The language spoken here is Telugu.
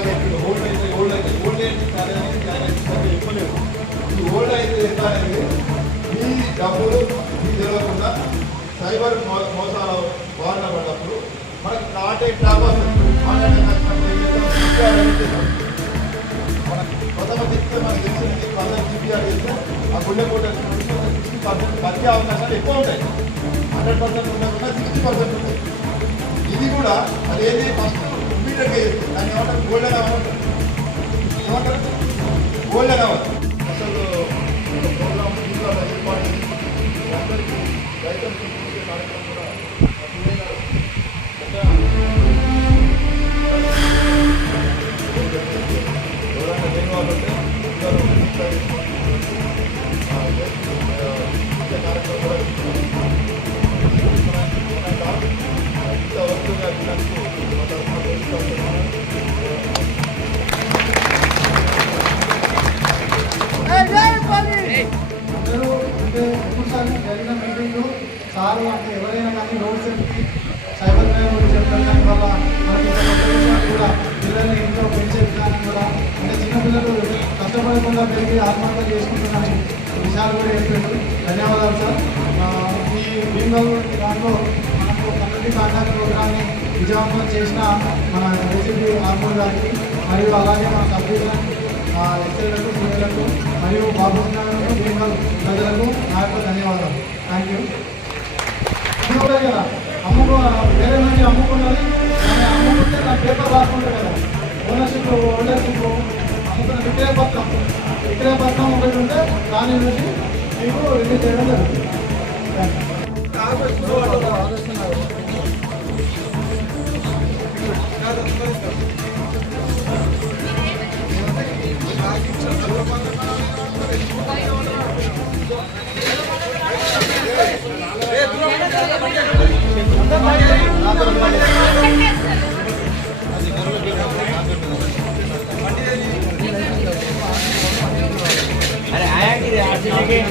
ఇప్పుడు ఓల్డ్ అయితే చెప్పలేదు. ఈ ఓల్డ్ అయితే ఎట్లా అనేది మీ డబ్బులు మీకు తెలియకుండా సైబర్ మోసాల బారిన పడ్డప్పుడు మనకి కాంటాక్ట్ టాపర్స్ ప్రథమ చెప్తే మనకు తెలిసింది 10 జీబీఆర్ చేస్తే ఆ గుండెపోటు 60% బతికే అవకాశాలు ఎక్కువ ఉంటాయి. 100% ఉండకుండా 60% ఉంటాయి. ఇది కూడా అదేది ఫస్ట్ ఇమ్మీడియట్గా చేస్తుంది. దాన్ని ఏమంటారు గోల్డెన్ అవర్ ఏమంటారు గోల్డెన్ అవర్. అసలు ప్రోగ్రామ్ ఏర్పాటు అందరికీ రైతులు చూపించే కార్యక్రమం కూడా ఎవరైనా లేని వాళ్ళు ఉంటే కార్యక్రమం కూడా అందరూ అంటే ఒక్కసారి జరిగిన మీటింగ్లో సారు అంటే ఎవరైనా కానీ రోడ్ సేఫ్టీ సైబర్ క్రైమ్ గురించి చెప్పడం కానీ వల్ల మనకి కూడా పిల్లల్ని ఇంట్లో పెంచే విధానం కూడా అంటే చిన్నపిల్లలు కష్టపడకుండా పెరిగి ఆత్మహత్య చేసుకుంటున్నారని విషయాలు కూడా చెప్పారు. ధన్యవాదాలు సార్. ఈ భీమగల్ దాంట్లో మనకు కమ్యూనిటీ కాంటాక్ట్ ప్రోగ్రామ్ని విజయవంతం చేసిన మన ఏసీపీ ఆర్మూర్ గారికి మరియు అలాగే మన సబ్ డివిజన్ ఎస్ఐలకు సీఏలకు మరియు బాబు భీమగల్ ప్రజలకు నా యొక్క ధన్యవాదాలు. Thank you. కూడా కదా వేరే నుంచి అమ్ముకున్నది అమ్ముకుంటే నా పేపర్ రాసుకుంటారు కదా ఓనర్షిప్ అమ్ముకున్న విక్రయపత్రం ఒకటి ఉంటే దాని నుంచి మీకు రిలీజ్ చేయడం జరుగుతుంది. अरे आया कि आरसीबी के